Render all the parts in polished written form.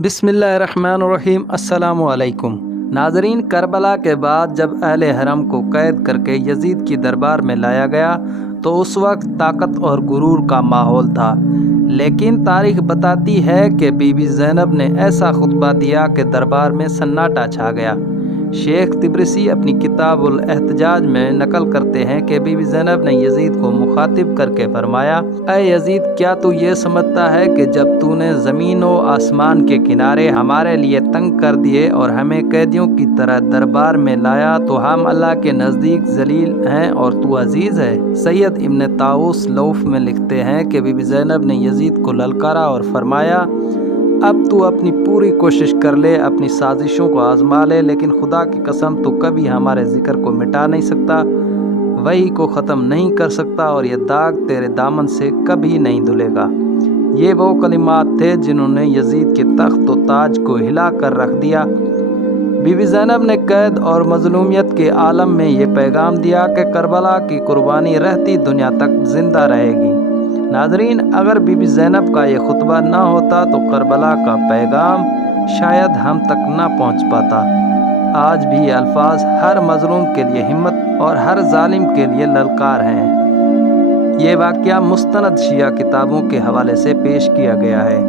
بسم اللہ الرحمن الرحیم۔ السلام علیکم ناظرین، کربلا کے بعد جب اہل حرم کو قید کر کے یزید کی دربار میں لایا گیا تو اس وقت طاقت اور غرور کا ماحول تھا، لیکن تاریخ بتاتی ہے کہ بی بی زینب نے ایسا خطبہ دیا کہ دربار میں سناٹا چھا گیا۔ شیخ طبرسی اپنی کتاب الاحتجاج میں نقل کرتے ہیں کہ بی بی زینب نے یزید کو مخاطب کر کے فرمایا، اے یزید، کیا تو یہ سمجھتا ہے کہ جب تو نے زمین و آسمان کے کنارے ہمارے لیے تنگ کر دیے اور ہمیں قیدیوں کی طرح دربار میں لایا تو ہم اللہ کے نزدیک ذلیل ہیں اور تو عزیز ہے؟ سید ابن طاؤس لوف میں لکھتے ہیں کہ بی بی زینب نے یزید کو للکارا اور فرمایا، اب تو اپنی پوری کوشش کر لے، اپنی سازشوں کو آزما لے، لیکن خدا کی قسم تو کبھی ہمارے ذکر کو مٹا نہیں سکتا، وحی کو ختم نہیں کر سکتا، اور یہ داغ تیرے دامن سے کبھی نہیں دھلے گا۔ یہ وہ کلمات تھے جنہوں نے یزید کے تخت و تاج کو ہلا کر رکھ دیا۔ بی بی زینب نے قید اور مظلومیت کے عالم میں یہ پیغام دیا کہ کربلا کی قربانی رہتی دنیا تک زندہ رہے گی۔ ناظرین، اگر بی بی زینب کا یہ خطبہ نہ ہوتا تو کربلا کا پیغام شاید ہم تک نہ پہنچ پاتا۔ آج بھی یہ الفاظ ہر مظلوم کے لیے ہمت اور ہر ظالم کے لیے للکار ہیں۔ یہ واقعہ مستند شیعہ کتابوں کے حوالے سے پیش کیا گیا ہے۔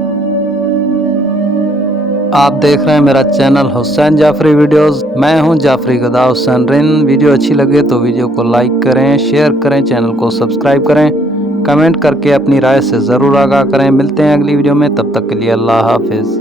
آپ دیکھ رہے ہیں میرا چینل حسین جعفری ویڈیوز۔ میں ہوں جعفری گدا حسین رن۔ ویڈیو اچھی لگے تو ویڈیو کو لائک کریں، شیئر کریں، چینل کو سبسکرائب کریں، کمنٹ کر کے اپنی رائے سے ضرور آگاہ کریں۔ ملتے ہیں اگلی ویڈیو میں، تب تک کے لیے اللہ حافظ۔